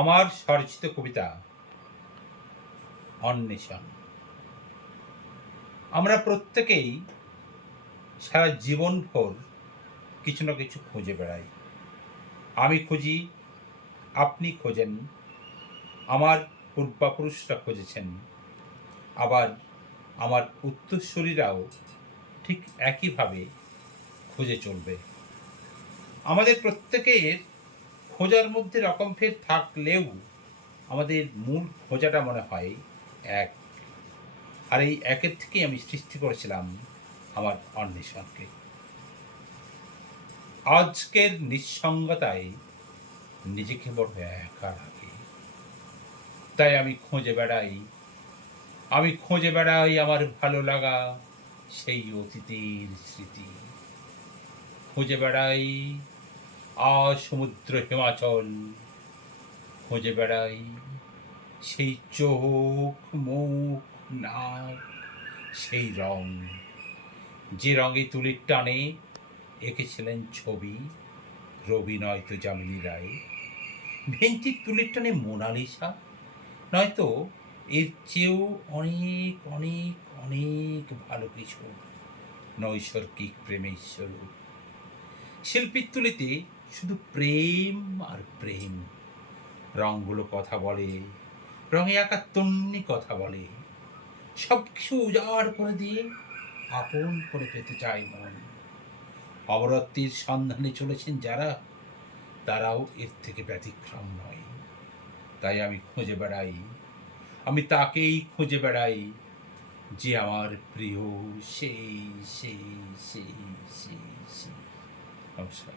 আমার স্বরচিত কবিতা অন্বেষণ। আমরা প্রত্যেকেই সারা জীবনভর কিছু না কিছু খুঁজে বেড়াই। আমি খুঁজি, আপনি খোঁজেন, আমার পূর্বাপুরুষরা খুঁজেছেন, আবার আমার উত্তরসূরিরাও ঠিক একইভাবে খুঁজে চলবে। আমাদের প্রত্যেকের খোঁজার মধ্যে রকমফের থাকলেও আমাদের মূল খোঁজাটা মনে হয় এক। আর এই একের থেকেই আমি সৃষ্টি করেছিলাম আমার অন্বেষণকে। আজকের নিঃসঙ্গতায় নিজেকে বড় একা লাগে, তাই আমি খুঁজে বেড়াই আমার ভালো লাগা সেই অতীতের স্মৃতি। খুঁজে বেড়াই সমুদ্র হিমাচল, খুঁজে বেড়াই সেই চোখ, মুখ, নাক, সেই রং, যে রঙে তুলির টানে এঁকেছিলেন ছবি রবি নয়তো যামিনী রায়। ভেন্টির তুলির টানে মোনালিসা, নয়তো এর চেয়েও অনেক অনেক অনেক ভালো কিছু নৈসর্গিক প্রেমের স্বরূপ। শিল্পীর তুলিতে শুধু প্রেম আর প্রেম। রঙগুলো কথা বলে, রঙে আঁকা তন্নি কথা বলে। সব কিছু উজাড় করে দিয়ে আপন করে পেতে চায় মন। অমরত্বের সন্ধানে চলেছেন যারা, তারাও এর থেকে ব্যতিক্রম নয়। তাই আমি খুঁজে বেড়াই, আমি তাকেই খুঁজে বেড়াই যে আমার প্রিয়, সেই সেই সেই সেই সেই। নমস্কার।